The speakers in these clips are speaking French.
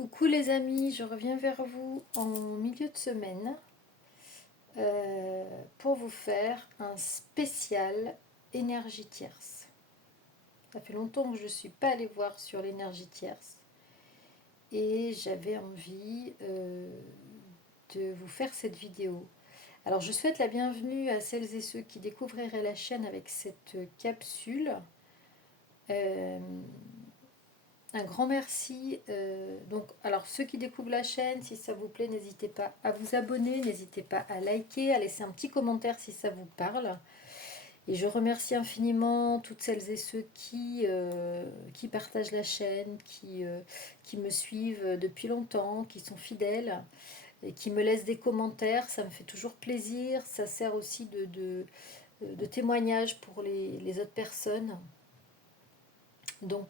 Coucou les amis, je reviens vers vous en milieu de semaine pour vous faire un spécial énergie tierce. Ça fait longtemps que je ne suis pas allée voir sur l'énergie tierce et j'avais envie de vous faire cette vidéo. Alors je souhaite la bienvenue à celles et ceux qui découvriraient la chaîne avec cette capsule. Un grand merci. Alors ceux qui découvrent la chaîne, si ça vous plaît, n'hésitez pas à vous abonner, n'hésitez pas à liker, à laisser un petit commentaire si ça vous parle. Et je remercie infiniment toutes celles et ceux qui partagent la chaîne, qui me suivent depuis longtemps, qui sont fidèles et qui me laissent des commentaires. Ça me fait toujours plaisir. Ça sert aussi de témoignage pour les autres personnes. Donc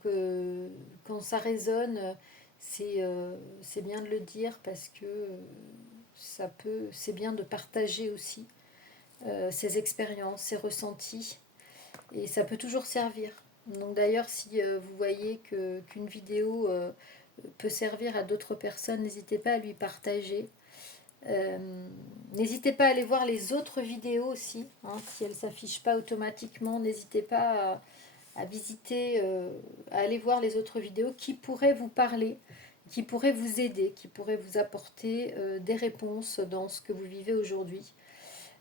quand ça résonne, c'est bien de le dire parce que c'est bien de partager aussi ses expériences, ses ressentis, et ça peut toujours servir. Donc d'ailleurs, si vous voyez qu'une vidéo peut servir à d'autres personnes, n'hésitez pas à lui partager. N'hésitez pas à aller voir les autres vidéos aussi, hein, si elles ne s'affichent pas automatiquement, n'hésitez pas à visiter, à aller voir les autres vidéos qui pourraient vous parler, qui pourraient vous aider, qui pourraient vous apporter des réponses dans ce que vous vivez aujourd'hui.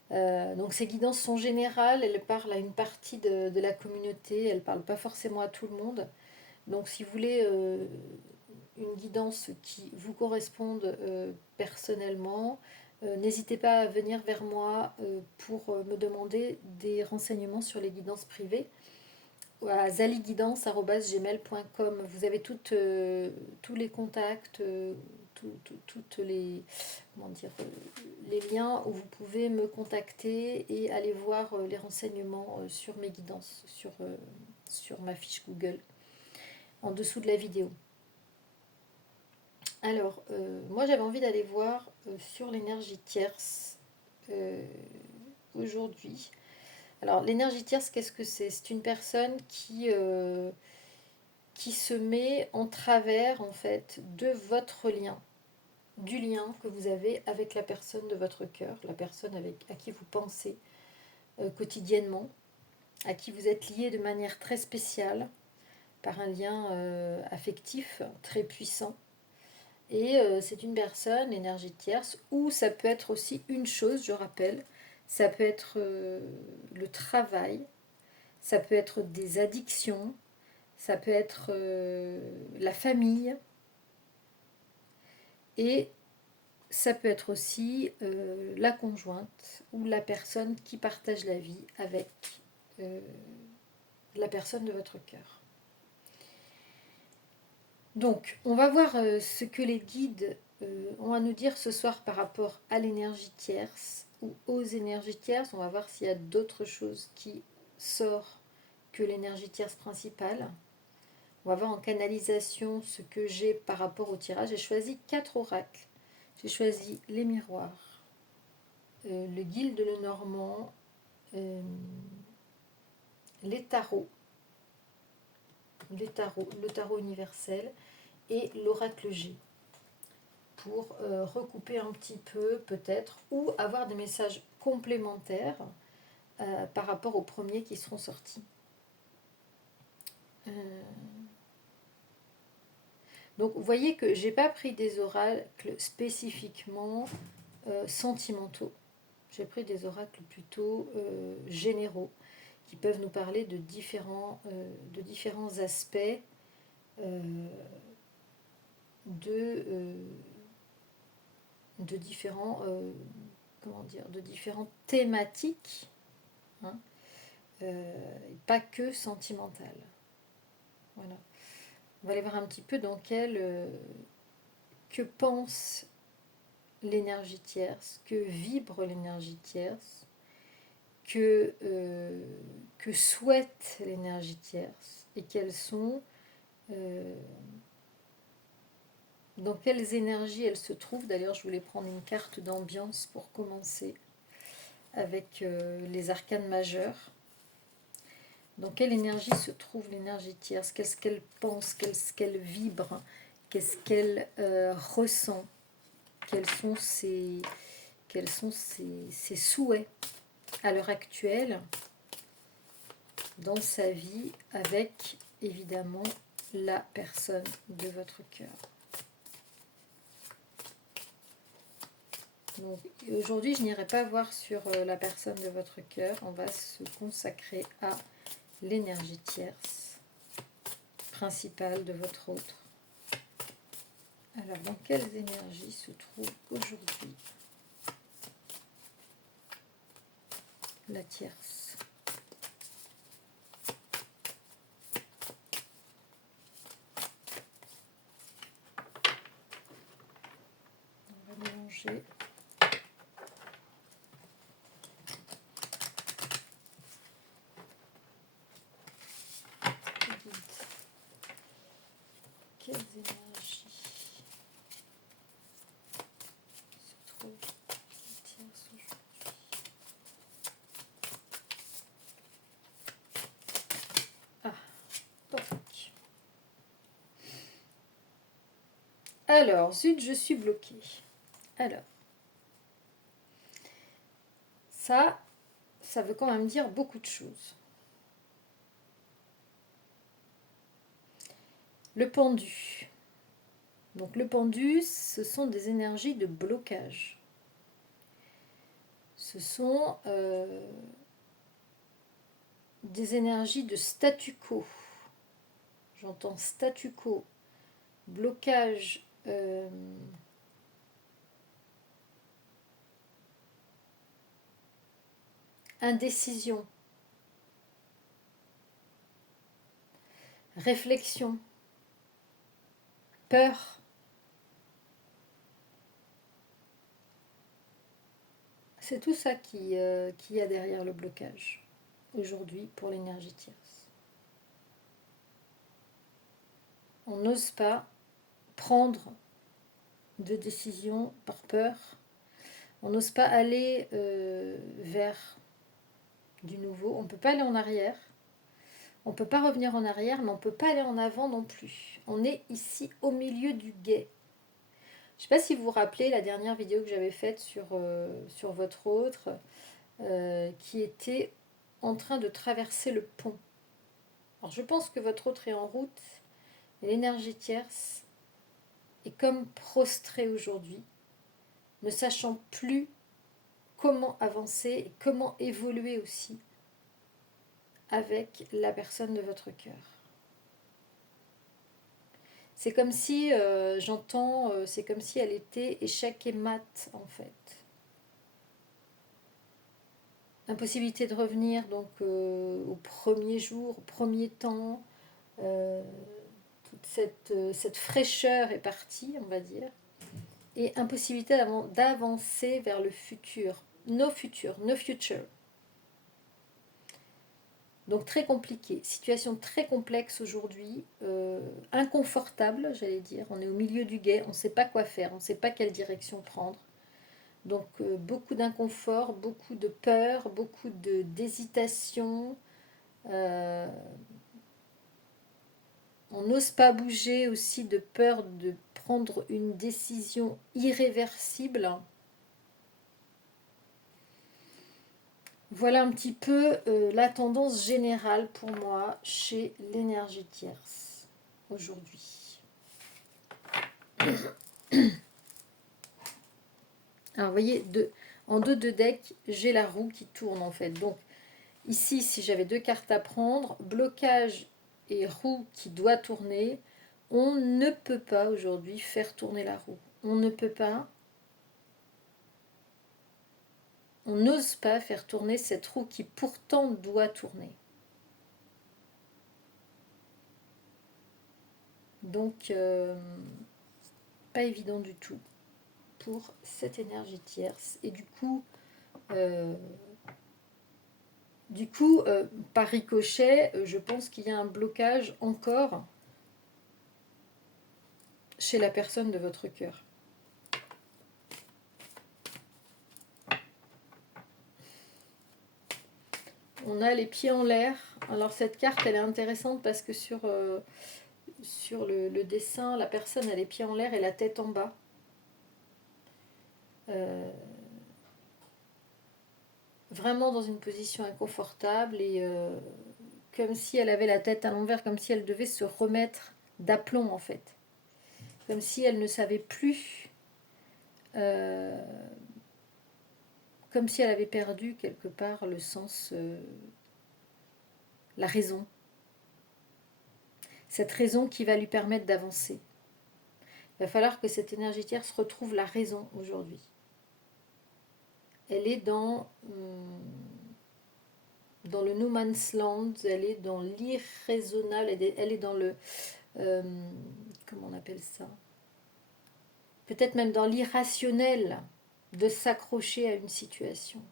Donc ces guidances sont générales, elles parlent à une partie de la communauté, elles ne parlent pas forcément à tout le monde. Donc si vous voulez une guidance qui vous corresponde personnellement, n'hésitez pas à venir vers moi pour me demander des renseignements sur les guidances privées à zaliguidance@gmail.com. Vous avez tous les contacts, toutes les liens où vous pouvez me contacter et aller voir les renseignements sur mes guidances, sur ma fiche Google, en dessous de la vidéo. Alors, moi j'avais envie d'aller voir sur l'énergie tierce aujourd'hui. Alors, l'énergie tierce, qu'est-ce que c'est? C'est une personne qui se met en travers, en fait, de votre lien, du lien que vous avez avec la personne de votre cœur, la personne à qui vous pensez quotidiennement, à qui vous êtes lié de manière très spéciale, par un lien affectif très puissant. Et c'est une personne, énergie tierce, ou ça peut être aussi une chose, je rappelle, ça peut être le travail, ça peut être des addictions, ça peut être la famille, et ça peut être aussi la conjointe ou la personne qui partage la vie avec euh, la personne de votre cœur. Donc, on va voir ce que les guides ont à nous dire ce soir par rapport à l'énergie tierce ou aux énergies tierces. On va voir s'il y a d'autres choses qui sortent que l'énergie tierce principale. On va voir en canalisation ce que j'ai par rapport au tirage. J'ai choisi 4 oracles. J'ai choisi les miroirs, le guilde le normand, les tarots, le tarot universel et l'oracle G, pour recouper un petit peu peut-être, ou avoir des messages complémentaires par rapport aux premiers qui seront sortis. Donc vous voyez que j'ai pas pris des oracles spécifiquement sentimentaux. J'ai pris des oracles plutôt généraux qui peuvent nous parler de différents aspects de différents de différentes thématiques, hein, pas que sentimentales. Voilà. On va aller voir un petit peu dans que pense l'énergie tierce, que vibre l'énergie tierce, que souhaite l'énergie tierce, et quelles sont dans quelles énergies elle se trouve. D'ailleurs, je voulais prendre une carte d'ambiance pour commencer avec les arcanes majeures. Dans quelle énergie se trouve l'énergie tierce? Qu'est-ce qu'elle pense? Qu'est-ce qu'elle vibre? qu'est-ce qu'elle ressent, quels sont ses souhaits à l'heure actuelle dans sa vie avec évidemment la personne de votre cœur. Donc aujourd'hui, je n'irai pas voir sur la personne de votre cœur, on va se consacrer à l'énergie tierce principale de votre autre. Alors, dans quelles énergies se trouve aujourd'hui la tierce? On va mélanger. Quelles énergies se trouve la tierce aujourd'hui? Ah, donc. Alors, zut, je suis bloquée. Alors, ça veut quand même dire beaucoup de choses. Le pendu. Donc le pendu, ce sont des énergies de blocage. Ce sont des énergies de statu quo. J'entends statu quo, blocage, indécision, réflexion, peur. C'est tout ça qui y a derrière le blocage aujourd'hui pour l'énergie tierce. On n'ose pas prendre de décision par peur. On n'ose pas aller vers du nouveau. On ne peut pas aller en arrière. On ne peut pas revenir en arrière, mais on ne peut pas aller en avant non plus. On est ici au milieu du gué. Je ne sais pas si vous vous rappelez la dernière vidéo que j'avais faite sur votre autre, qui était en train de traverser le pont. Alors je pense que votre autre est en route, et l'énergie tierce est comme prostrée aujourd'hui, ne sachant plus comment avancer et comment évoluer aussi avec la personne de votre cœur. C'est comme si, c'est comme si elle était échec et mat en fait. Impossibilité de revenir donc au premier jour, au premier temps. Toute cette fraîcheur est partie, on va dire. Et impossibilité d'avancer vers le futur. No future. Donc très compliqué, situation très complexe aujourd'hui, inconfortable j'allais dire, on est au milieu du gué, on ne sait pas quoi faire, on ne sait pas quelle direction prendre. Donc beaucoup d'inconfort, beaucoup de peur, beaucoup d'hésitation, on n'ose pas bouger aussi de peur de prendre une décision irréversible. Voilà un petit peu la tendance générale pour moi chez l'énergie tierce aujourd'hui. Alors vous voyez, en deux de deck, j'ai la roue qui tourne en fait. Donc ici, si j'avais deux cartes à prendre, blocage et roue qui doit tourner, on ne peut pas aujourd'hui faire tourner la roue. On ne peut pas. On n'ose pas faire tourner cette roue qui pourtant doit tourner. Donc, pas évident du tout pour cette énergie tierce. Et du coup, par ricochet, je pense qu'il y a un blocage encore chez la personne de votre cœur. On a les pieds en l'air. Alors cette carte, elle est intéressante parce que sur le dessin, la personne a les pieds en l'air et la tête en bas. Vraiment dans une position inconfortable et comme si elle avait la tête à l'envers, comme si elle devait se remettre d'aplomb en fait. Comme si elle ne savait plus, comme si elle avait perdu quelque part le sens, la raison. Cette raison qui va lui permettre d'avancer. Il va falloir que cette énergie tierce retrouve la raison aujourd'hui. Elle est dans le no man's land, elle est dans l'irraisonnable, elle est dans le... comment on appelle ça? Peut-être même dans l'irrationnel de s'accrocher à une situation.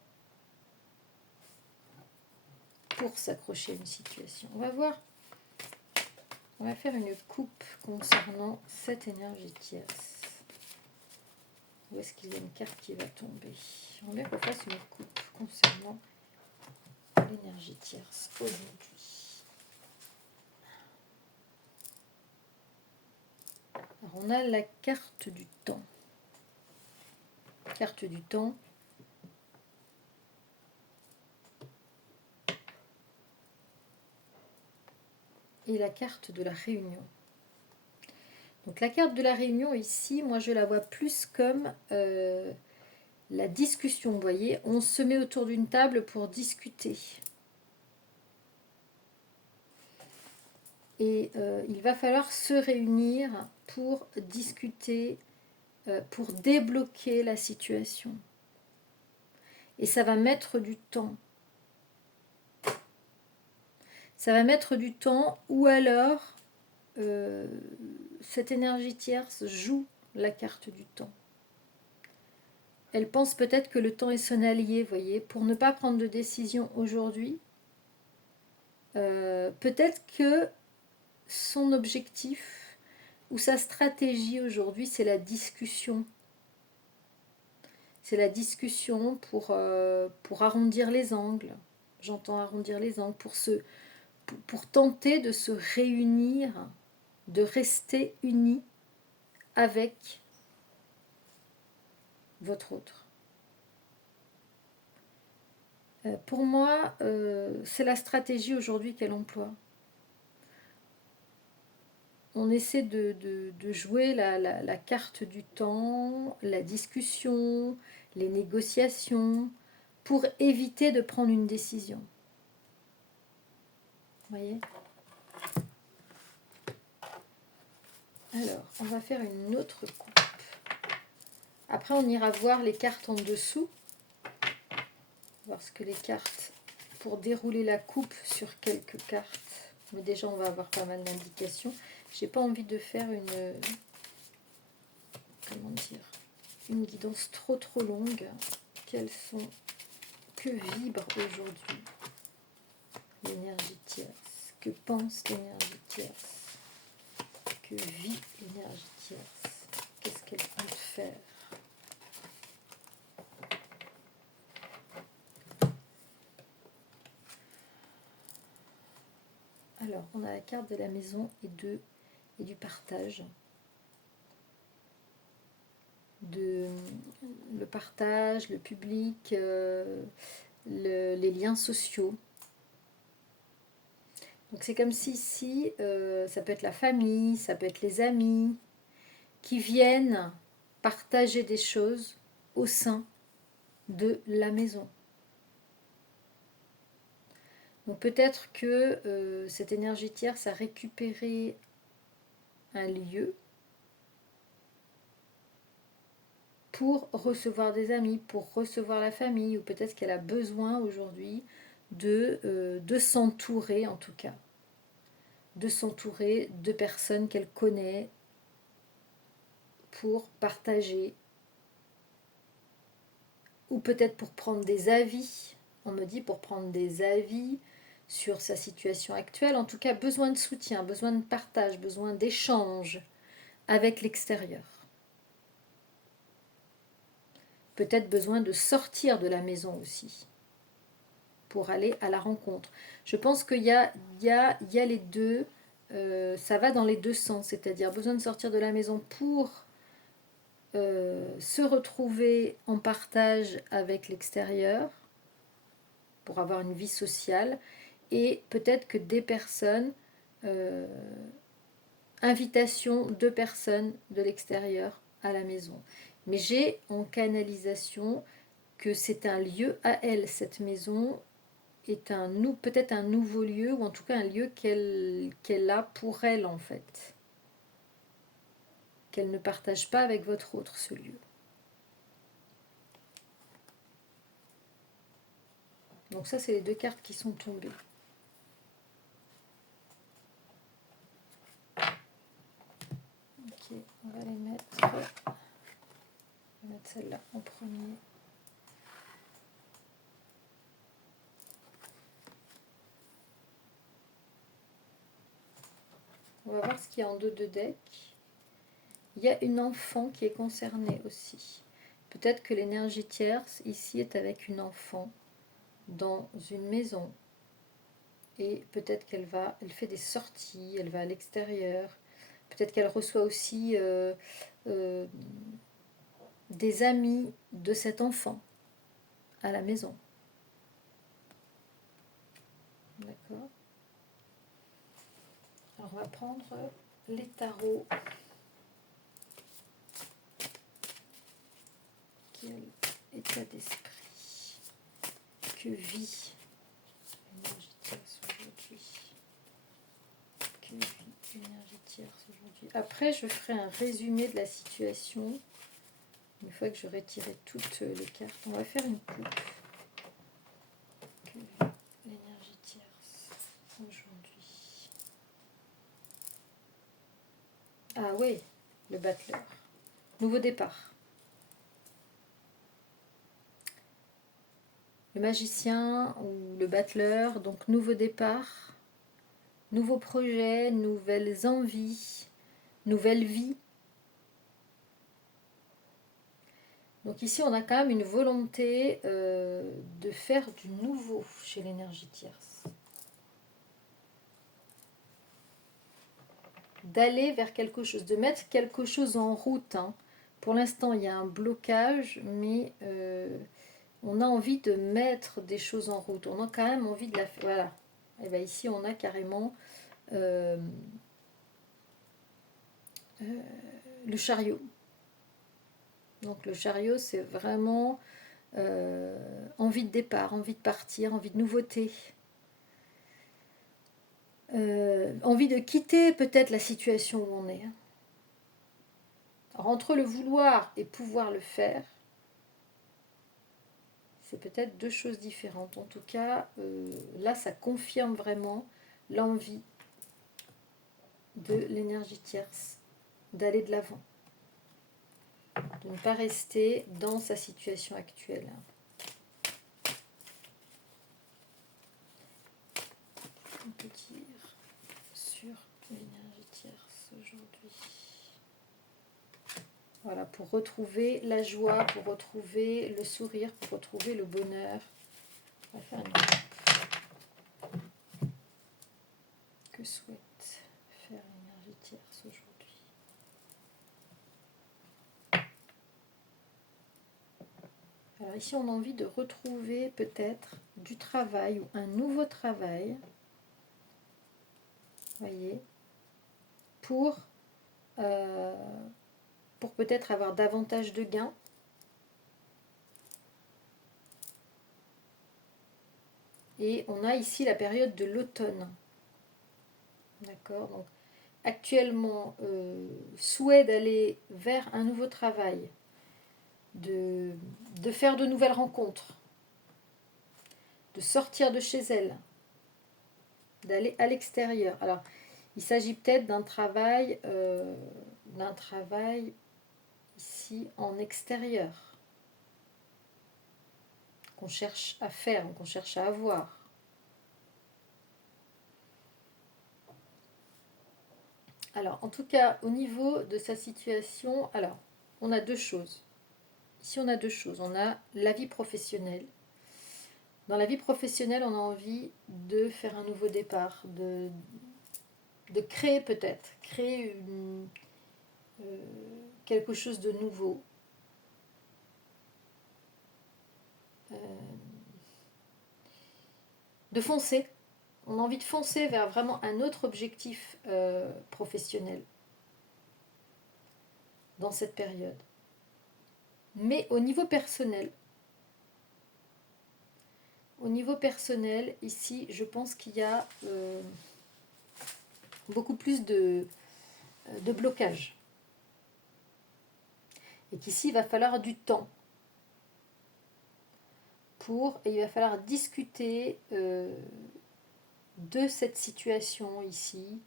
Pour s'accrocher à une situation. On va voir. On va faire une coupe concernant cette énergie tierce. Où est-ce qu'il y a une carte qui va tomber? On va qu'on fasse une coupe concernant l'énergie tierce aujourd'hui. Alors on a la carte du temps. Carte du temps. Et la carte de la réunion. Donc la carte de la réunion ici, moi je la vois plus comme la discussion. Vous voyez, on se met autour d'une table pour discuter. Et il va falloir se réunir pour discuter, pour débloquer la situation. Et ça va mettre du temps. Ça va mettre du temps, ou alors cette énergie tierce joue la carte du temps. Elle pense peut-être que le temps est son allié, voyez, pour ne pas prendre de décision aujourd'hui. Peut-être que son objectif ou sa stratégie aujourd'hui, c'est la discussion. C'est la discussion pour arrondir les angles. J'entends arrondir les angles, pour tenter de se réunir, de rester unis avec votre autre. Pour moi, c'est la stratégie aujourd'hui qu'elle emploie. On essaie de jouer la carte du temps, la discussion, les négociations, pour éviter de prendre une décision. Vous voyez ? Alors, on va faire une autre coupe. Après, on ira voir les cartes en dessous. Voir ce que les cartes, pour dérouler la coupe sur quelques cartes. Mais déjà, on va avoir pas mal d'indications. J'ai pas envie de faire une guidance trop longue. Que vibre aujourd'hui l'énergie tierce? Que pense l'énergie tierce? Que vit l'énergie tierce? Qu'est-ce qu'elle compte faire? Alors, on a la carte de la maison et du partage. Le partage, le public, les liens sociaux. Donc c'est comme si ici, ça peut être la famille, ça peut être les amis, qui viennent partager des choses au sein de la maison. Donc peut-être que cette énergie tierce a récupéré un lieu pour recevoir des amis, pour recevoir la famille, ou peut-être qu'elle a besoin aujourd'hui de s'entourer, en tout cas, de s'entourer de personnes qu'elle connaît pour partager, ou peut-être pour prendre des avis. On me dit pour prendre des avis sur sa situation actuelle, en tout cas besoin de soutien, besoin de partage, besoin d'échange avec l'extérieur. Peut-être besoin de sortir de la maison aussi, pour aller à la rencontre. Je pense qu'il y a les deux. ça va dans les deux sens, c'est-à-dire besoin de sortir de la maison pour se retrouver en partage avec l'extérieur, pour avoir une vie sociale, et peut-être que des personnes, euh, invitation de personnes de l'extérieur à la maison. Mais j'ai en canalisation que c'est un lieu à elle, cette maison est peut-être un nouveau lieu, ou en tout cas un lieu qu'elle a pour elle en fait, qu'elle ne partage pas avec votre autre, ce lieu. Donc ça, c'est les deux cartes qui sont tombées. Ok, on va les mettre. On va mettre celle-là en premier. On va voir ce qu'il y a en dos de deck. Il y a une enfant qui est concernée aussi. Peut-être que l'énergie tierce ici est avec une enfant dans une maison. Et peut-être elle fait des sorties, elle va à l'extérieur. Peut-être qu'elle reçoit aussi des amis de cet enfant à la maison. D'accord. Alors on va prendre les tarots. Quel état d'esprit que vit l'énergie tierce aujourd'hui? Que vit l'énergie tierce aujourd'hui? Après, je ferai un résumé de la situation une fois que j'aurai tiré toutes les cartes. On va faire une coupe. Que vit l'énergie tierce aujourd'hui? Ah oui, le battleur. Nouveau départ. Le magicien ou le battleur, donc nouveau départ, nouveau projet, nouvelles envies, nouvelle vie. Donc ici, on a quand même une volonté de faire du nouveau chez l'énergie tierce. D'aller vers quelque chose, de mettre quelque chose en route. Hein. Pour l'instant, il y a un blocage, mais on a envie de mettre des choses en route. On a quand même envie de la faire. Voilà. Et bien ici, on a carrément le chariot. Donc le chariot, c'est vraiment envie de départ, envie de partir, envie de nouveauté. Envie de quitter peut-être la situation où on est. Alors, entre le vouloir et pouvoir le faire, c'est peut-être deux choses différentes. En tout cas, là, ça confirme vraiment l'envie de l'énergie tierce d'aller de l'avant, de ne pas rester dans sa situation actuelle. On peut dire sur l'énergie tierce aujourd'hui. Voilà, pour retrouver la joie, pour retrouver le sourire, pour retrouver le bonheur. On va faire une coupe. Que souhaite faire l'énergie tierce aujourd'hui? Alors ici, on a envie de retrouver peut-être du travail ou un nouveau travail. Voyez, pour peut-être avoir davantage de gains. Et on a ici la période de l'automne. D'accord. Donc, actuellement, souhait d'aller vers un nouveau travail, de faire de nouvelles rencontres, de sortir de chez elle, d'aller à l'extérieur. Alors, il s'agit peut-être d'un travail ici en extérieur, qu'on cherche à faire, qu'on cherche à avoir. Alors, en tout cas, au niveau de sa situation, alors, on a deux choses. Ici, on a deux choses. On a la vie professionnelle. Dans la vie professionnelle, on a envie de faire un nouveau départ, de créer peut-être, créer quelque chose de nouveau. De foncer. On a envie de foncer vers vraiment un autre objectif professionnel dans cette période. Mais au niveau personnel, ici, je pense qu'il y a beaucoup plus de blocage. Et qu'ici, il va falloir du temps et il va falloir discuter de cette situation ici,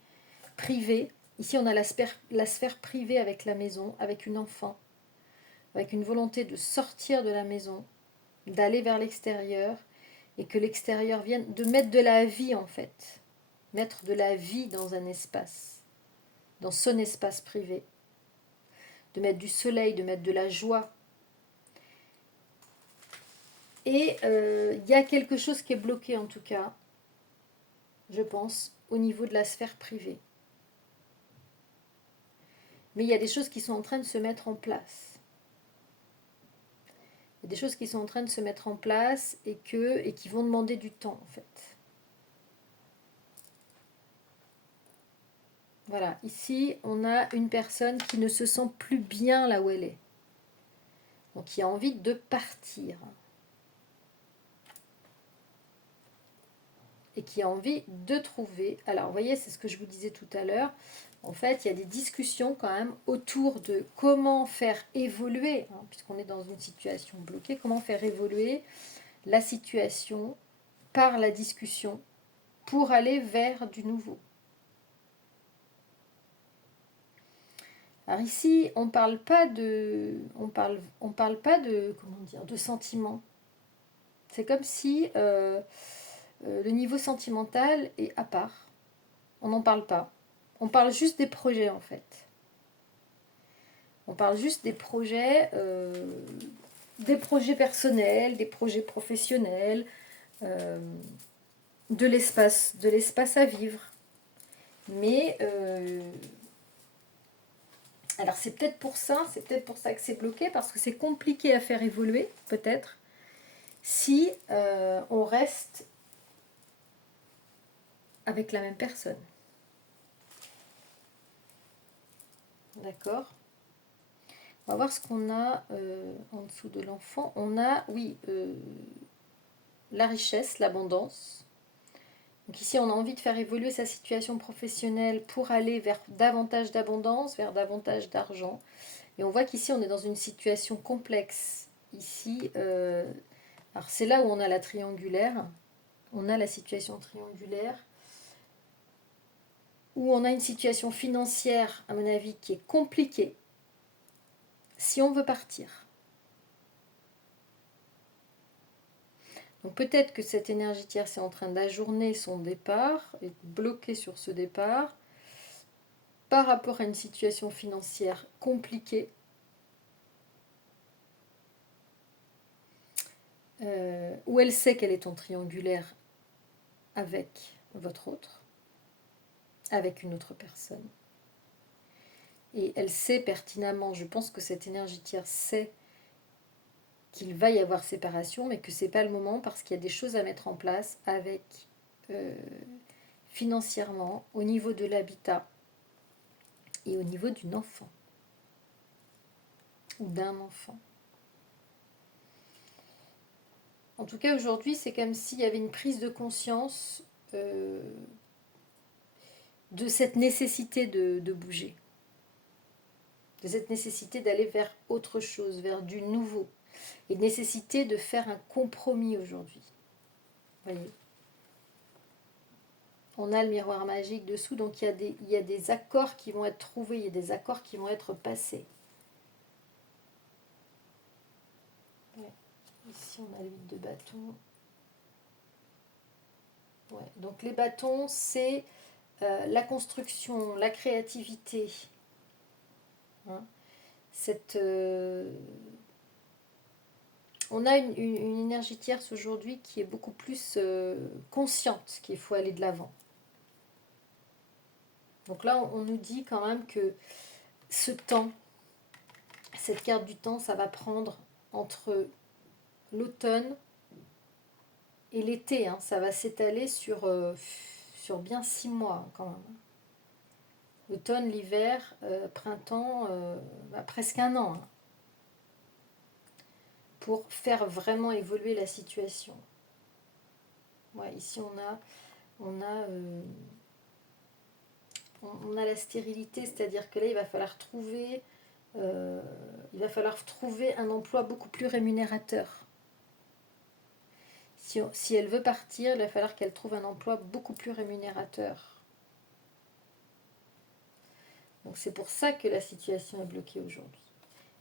privée. Ici, on a la sphère privée avec la maison, avec une enfant, avec une volonté de sortir de la maison, d'aller vers l'extérieur, et que l'extérieur vienne, de mettre de la vie en fait, mettre de la vie dans un espace, dans son espace privé, de mettre du soleil, de mettre de la joie. Et il y a quelque chose qui est bloqué en tout cas, je pense, au niveau de la sphère privée. Mais il y a des choses qui sont en train de se mettre en place. Il y a des choses qui sont en train de se mettre en place et qui vont demander du temps en fait. Voilà, ici on a une personne qui ne se sent plus bien là où elle est. Donc qui a envie de partir. Et qui a envie de trouver. Alors vous voyez, c'est ce que je vous disais tout à l'heure. En fait, il y a des discussions quand même autour de comment faire évoluer, puisqu'on est dans une situation bloquée, comment faire évoluer la situation par la discussion pour aller vers du nouveau. Alors ici, on parle pas de comment dire, de sentiments. C'est comme si le niveau sentimental est à part. On n'en parle pas. On parle juste des projets en fait. On parle juste des projets personnels, des projets professionnels, de l'espace à vivre. Mais alors c'est peut-être pour ça que c'est bloqué, parce que c'est compliqué à faire évoluer, peut-être, si on reste avec la même personne. D'accord ? On va voir ce qu'on a en dessous de l'enfant. On a, oui, la richesse, l'abondance. Donc ici, on a envie de faire évoluer sa situation professionnelle pour aller vers davantage d'abondance, vers davantage d'argent. Et on voit qu'ici, on est dans une situation complexe. Ici, alors c'est là où on a la triangulaire. On a la situation triangulaire, où on a une situation financière, à mon avis, qui est compliquée si on veut partir. Donc peut-être que cette énergie tierce est en train d'ajourner son départ, et bloquée sur ce départ, par rapport à une situation financière compliquée, où elle sait qu'elle est en triangulaire avec votre autre, avec une autre personne. Et elle sait pertinemment, je pense que cette énergie tierce sait qu'il va y avoir séparation, mais que ce n'est pas le moment, parce qu'il y a des choses à mettre en place avec financièrement, au niveau de l'habitat et au niveau d'une enfant ou d'un enfant. En tout cas, aujourd'hui, c'est comme s'il y avait une prise de conscience de cette nécessité de bouger, de cette nécessité d'aller vers autre chose, vers du nouveau, et nécessité de faire un compromis aujourd'hui. Voyez, on a le miroir magique dessous, donc il y a des accords qui vont être trouvés, il y a des accords qui vont être passés. Ouais. Ici, on a l'huile de bâton. Ouais. Donc les bâtons, c'est la construction, la créativité. Hein. On a une énergie tierce aujourd'hui qui est beaucoup plus consciente qu'il faut aller de l'avant. Donc là, on nous dit quand même que ce temps, cette carte du temps, ça va prendre entre l'automne et l'été. Hein. Ça va s'étaler sur bien 6 mois quand même. L'automne, l'hiver, printemps, presque un an. Hein, pour faire vraiment évoluer la situation. Ouais, ici, on a, on a la stérilité, c'est-à-dire que là, il va falloir trouver un emploi beaucoup plus rémunérateur. Si elle veut partir, il va falloir qu'elle trouve un emploi beaucoup plus rémunérateur. Donc c'est pour ça que la situation est bloquée aujourd'hui.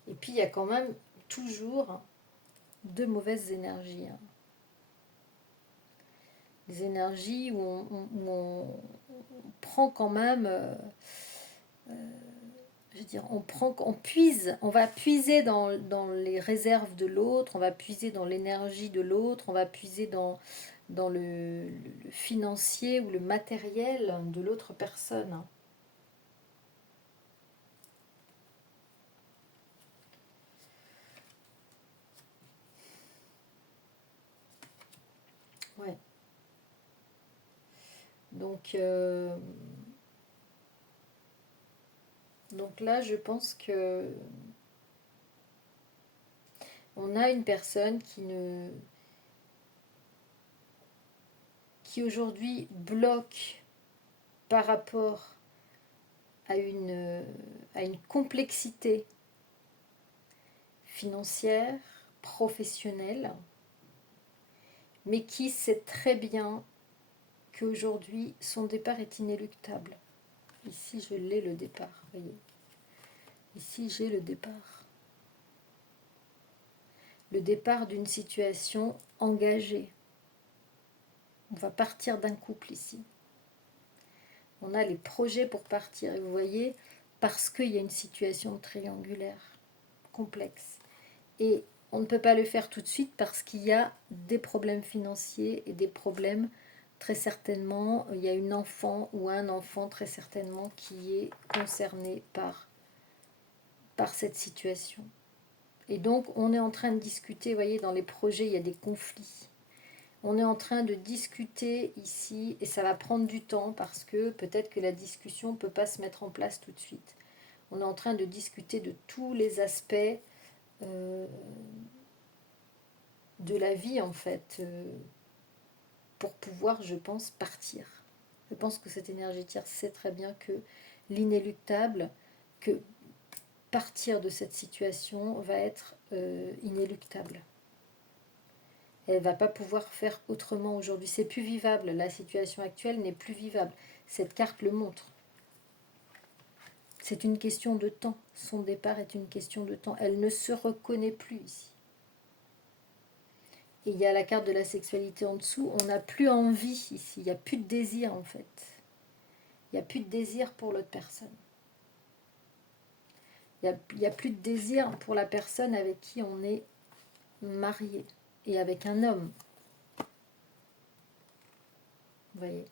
Et puis il y a quand même toujours de mauvaises énergies. Hein. Des énergies où on prend quand même... je veux dire, on va puiser dans les réserves de l'autre, on va puiser dans l'énergie de l'autre, on va puiser dans le financier ou le matériel de l'autre personne. Ouais. Donc là, je pense que on a une personne qui aujourd'hui bloque par rapport à une complexité financière, professionnelle, mais qui sait très bien qu'aujourd'hui, son départ est inéluctable. Ici, je l'ai le départ, voyez. Ici, j'ai le départ. Le départ d'une situation engagée. On va partir d'un couple ici. On a les projets pour partir. Et vous voyez, parce qu'il y a une situation triangulaire, complexe. Et on ne peut pas le faire tout de suite parce qu'il y a des problèmes financiers et des problèmes, très certainement, il y a une enfant ou un enfant très certainement qui est concerné par cette situation. Et donc on est en train de discuter, vous voyez, dans les projets, il y a des conflits. On est en train de discuter ici et ça va prendre du temps parce que peut-être que la discussion ne peut pas se mettre en place tout de suite. On est en train de discuter de tous les aspects de la vie en fait pour pouvoir, je pense, partir. Je pense que cette énergétière sait très bien que l'inéluctable, que partir de cette situation va être inéluctable. Elle ne va pas pouvoir faire autrement aujourd'hui. C'est plus vivable. La situation actuelle n'est plus vivable. Cette carte le montre. C'est une question de temps. Son départ est une question de temps. Elle ne se reconnaît plus ici. Et il y a la carte de la sexualité en dessous. On n'a plus envie ici. Il n'y a plus de désir en fait. Il n'y a plus de désir pour l'autre personne. Il n'y a plus de désir pour la personne avec qui on est marié. Et avec un homme. Vous voyez.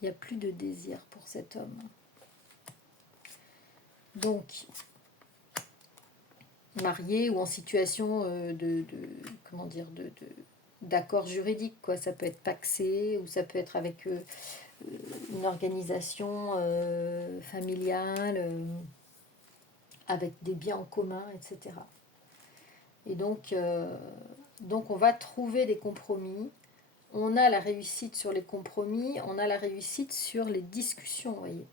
Il n'y a plus de désir pour cet homme. Donc, marié ou en situation comment dire, d'accord juridique, quoi. Ça peut être pacsé ou ça peut être avec une organisation familiale, avec des biens en commun, etc. Et donc on va trouver des compromis. On a la réussite sur les compromis, on a la réussite sur les discussions, vous voyez.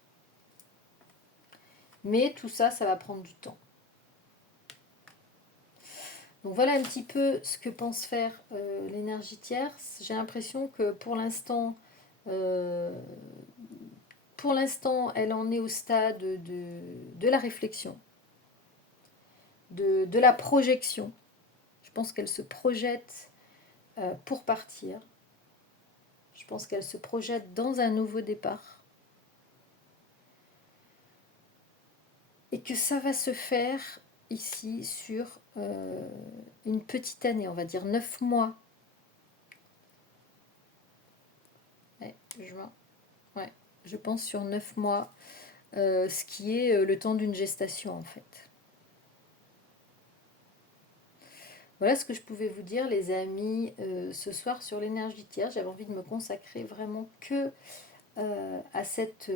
Mais tout ça, ça va prendre du temps. Donc voilà un petit peu ce que pense faire l'énergie tierce. J'ai l'impression que pour l'instant, elle en est au stade de la réflexion, de la projection. Je pense qu'elle se projette pour partir. Je pense qu'elle se projette dans un nouveau départ. Et que ça va se faire ici sur une petite année, on va dire 9 mois. Ouais, juin. Ouais. je pense sur 9 mois, ce qui est le temps d'une gestation en fait. Voilà ce que je pouvais vous dire les amis ce soir sur l'énergie tierce. J'avais envie de me consacrer vraiment que à cet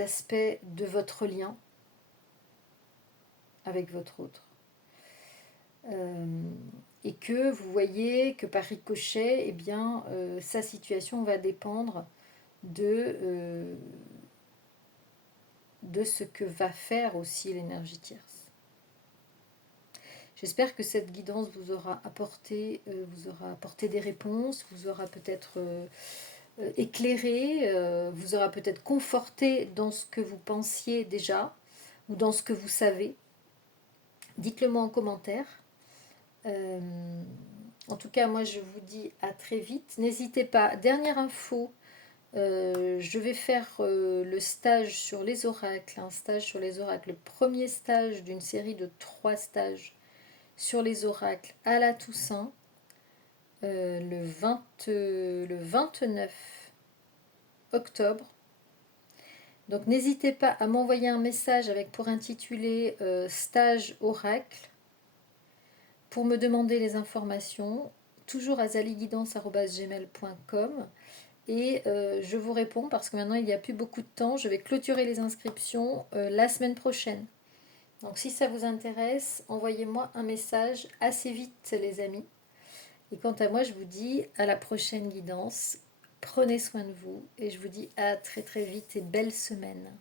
aspect de votre lien avec votre autre. Et que vous voyez que par ricochet, eh bien, sa situation va dépendre de ce que va faire aussi l'énergie tierce. J'espère que cette guidance vous aura apporté des réponses, vous aura peut-être éclairé, vous aura peut-être conforté dans ce que vous pensiez déjà ou dans ce que vous savez. Dites-le moi en commentaire. En tout cas, moi je vous dis à très vite. N'hésitez pas. Dernière info, je vais faire le stage sur les oracles, un stage sur les oracles, le premier stage d'une série de 3 stages sur les oracles à la Toussaint, le 29 octobre. Donc n'hésitez pas à m'envoyer un message avec pour intituler stage oracle pour me demander les informations, toujours à zaliguidance@gmail.com. Et je vous réponds parce que maintenant il n'y a plus beaucoup de temps. Je vais clôturer les inscriptions la semaine prochaine. Donc si ça vous intéresse, envoyez-moi un message assez vite les amis. Et quant à moi, je vous dis à la prochaine guidance. Prenez soin de vous et je vous dis à très très vite et belle semaine.